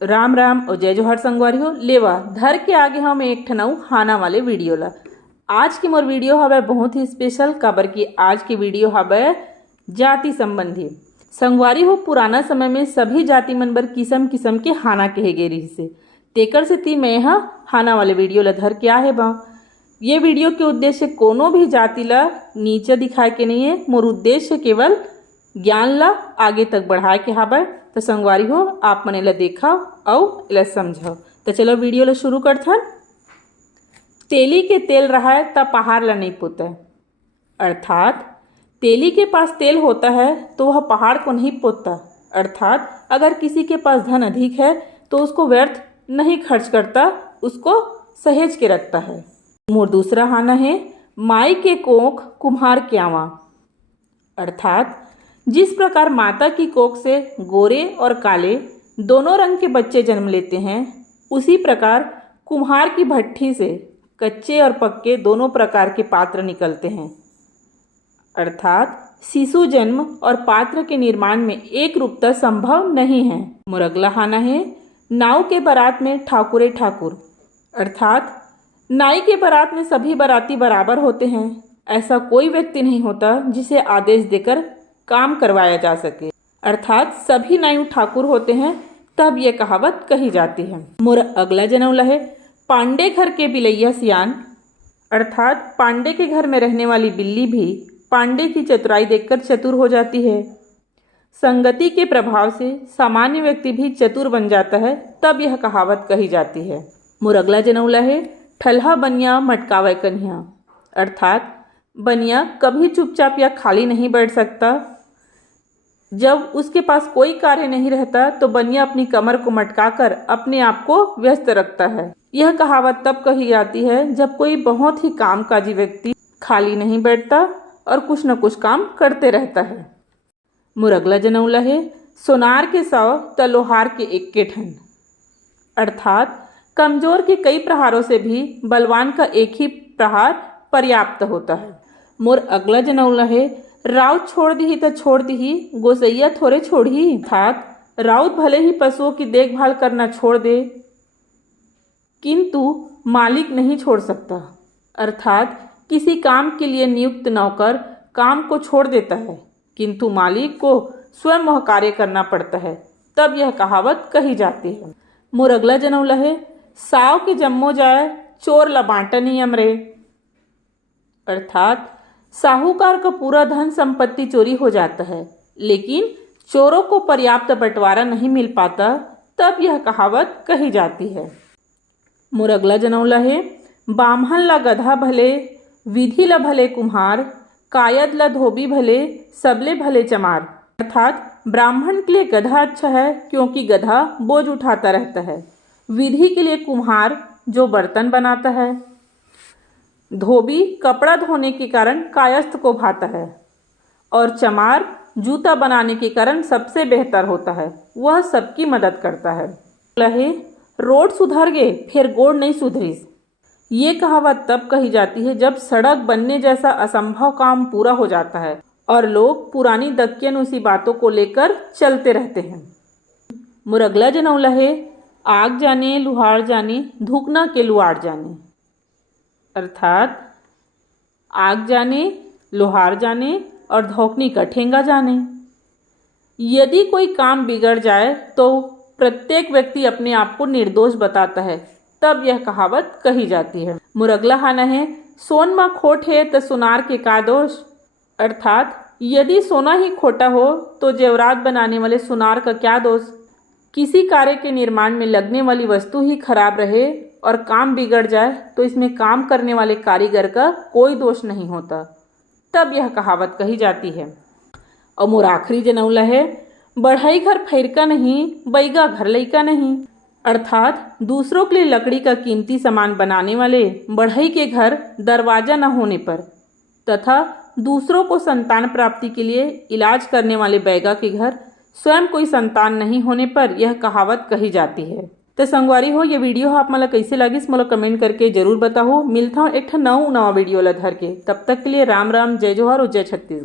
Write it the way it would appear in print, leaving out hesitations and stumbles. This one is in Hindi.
राम राम और जय जोहर संगवारी हो लेवा धर के आगे हम एक ठनाऊ हाना वाले वीडियो ला। आज की मोर वीडियो हवे बहुत ही स्पेशल काबर की आज की वीडियो हवे जाति संबंधी। संगवारी हो पुराना समय में सभी जाति मन बर किस्म किस्म के हाना कहे गे रही से तेकर से ती मैं हाना वाले वीडियो ला धर के आहे बा। ये वीडियो के उद्देश्य कोनो भी जाति ला नीचे दिखाए के नहीं है, मोर उद्देश्य केवल ज्ञान ला आगे तक बढ़ाए के हाबे। तो संगवारी हो आप मने ला देखा और इला समझाओ। तो चलो वीडियो ला शुरू करथन। तेली के तेल रहा है तब पहाड़ ला नहीं पोता है, अर्थात तेली के पास तेल होता है तो वह पहाड़ को नहीं पोता। अर्थात अगर किसी के पास धन अधिक है तो उसको व्यर्थ नहीं खर्च करता, उसको सहेज के रखता है। मोर दूसरा हाना है माई के कोख कुम्हार के आवा। अर्थात जिस प्रकार माता की कोख से गोरे और काले दोनों रंग के बच्चे जन्म लेते हैं, उसी प्रकार कुम्हार की भट्ठी से कच्चे और पक्के दोनों प्रकार के पात्र निकलते हैं। अर्थात शिशु जन्म और पात्र के निर्माण में एक रूपता संभव नहीं है। मोर अगला हाना है नाव के बारात में ठाकुरे ठाकुर। अर्थात नाई के बारात में सभी बाराती बराबर होते हैं। ऐसा कोई व्यक्ति नहीं होता जिसे आदेश देकर काम करवाया जा सके। अर्थात सभी नायु ठाकुर होते हैं, तब ये कहावत कही जाती है। मोर अगला जनौला है पांडे घर के बिलैया सियान। अर्थात पांडे के घर में रहने वाली बिल्ली भी पांडे की चतुराई देखकर चतुर हो जाती है। संगति के प्रभाव से सामान्य व्यक्ति भी चतुर बन जाता है, तब यह कहावत कही जाती है। मोर अगला जनौला है ठल्हा बनिया मटकावे कन्हिया। अर्थात बनिया कभी चुपचाप या खाली नहीं बैठ सकता। जब उसके पास कोई कार्य नहीं रहता तो बनिया अपनी कमर को मटकाकर अपने आप को व्यस्त रखता है। यह कहावत तब कही जाती है जब कोई बहुत ही कामकाजी व्यक्ति खाली नहीं बैठता और कुछ न कुछ काम करते रहता है। मोर अगला जनौला है सोनार के 100 त लोहार के 1 ठन। अर्थात कमजोर के कई प्रहारों से भी बलवान का एक ही प्रहार पर्याप्त होता है। मोर अगला जनौला है राउत छोड़ दी तो छोड़ दी, गोसैया थोड़े छोड़ी। अर्थात राउत भले ही पशुओं की देखभाल करना छोड़ दे, किंतु मालिक नहीं छोड़ सकता। अर्थात किसी काम के लिए नियुक्त नौकर काम को छोड़ देता है, किंतु मालिक को स्वयं वह कार्य करना पड़ता है, तब यह कहावत कही जाती है। मोर अगला जनौला है साव के जम्मो जाए चोर ला बांटा नहीं अमरे। अर्थात साहूकार का पूरा धन संपत्ति चोरी हो जाता है, लेकिन चोरों को पर्याप्त बंटवारा नहीं मिल पाता, तब यह कहावत कही जाती है। मोर अगला जनौला है बाम्हन ला गधा भले, विधि ला भले कुम्हार, कायद ला धोबी भले, सबले भले चमार। अर्थात ब्राह्मण के लिए गधा अच्छा है क्योंकि गधा बोझ उठाता रहता है, विधि के लिए कुम्हार जो बर्तन बनाता है, धोबी कपड़ा धोने के कारण कायस्थ को भाता है, और चमार जूता बनाने के कारण सबसे बेहतर होता है, वह सबकी मदद करता है। लहे रोड सुधर गए फिर गोड़ नहीं सुधरीस। ये कहावत तब कही जाती है जब सड़क बनने जैसा असंभव काम पूरा हो जाता है और लोग पुरानी दक्कन बातों को लेकर चलते रहते हैं। मोर अगला जनौला है आग जाने लुहार जाने, धूकना के लुहार जाने। अर्थात आग जाने लोहार जाने और धोकनी का ठेंगा जाने। यदि कोई काम बिगड़ जाए तो प्रत्येक व्यक्ति अपने आप को निर्दोष बताता है, तब यह कहावत कही जाती है। मोर अगला हाना है सोन में खोट है तो सोनार के का दोष। अर्थात यदि सोना ही खोटा हो तो जेवरात बनाने वाले सोनार का क्या दोष। किसी कार्य के निर्माण में लगने वाली वस्तु ही खराब रहे और काम बिगड़ जाए तो इसमें काम करने वाले कारीगर का कोई दोष नहीं होता, तब यह कहावत कही जाती है। और मोर आखिरी जनौला है बढ़ई घर फैरका नहीं, बैगा घर लइका नहीं। अर्थात दूसरों के लिए लकड़ी का कीमती सामान बनाने वाले बढ़ई के घर दरवाजा न होने पर तथा दूसरों को संतान प्राप्ति के लिए इलाज करने वाले बैगा के घर स्वयं कोई संतान नहीं होने पर यह कहावत कही जाती है। तो संगवारी हो ये वीडियो आप मला कैसे लगी मला कमेंट करके जरूर बताओ। मिलता हूँ एक नवा वीडियो ला धर के, तब तक के लिए राम राम, जय जोहर और जय छत्तीसगढ़।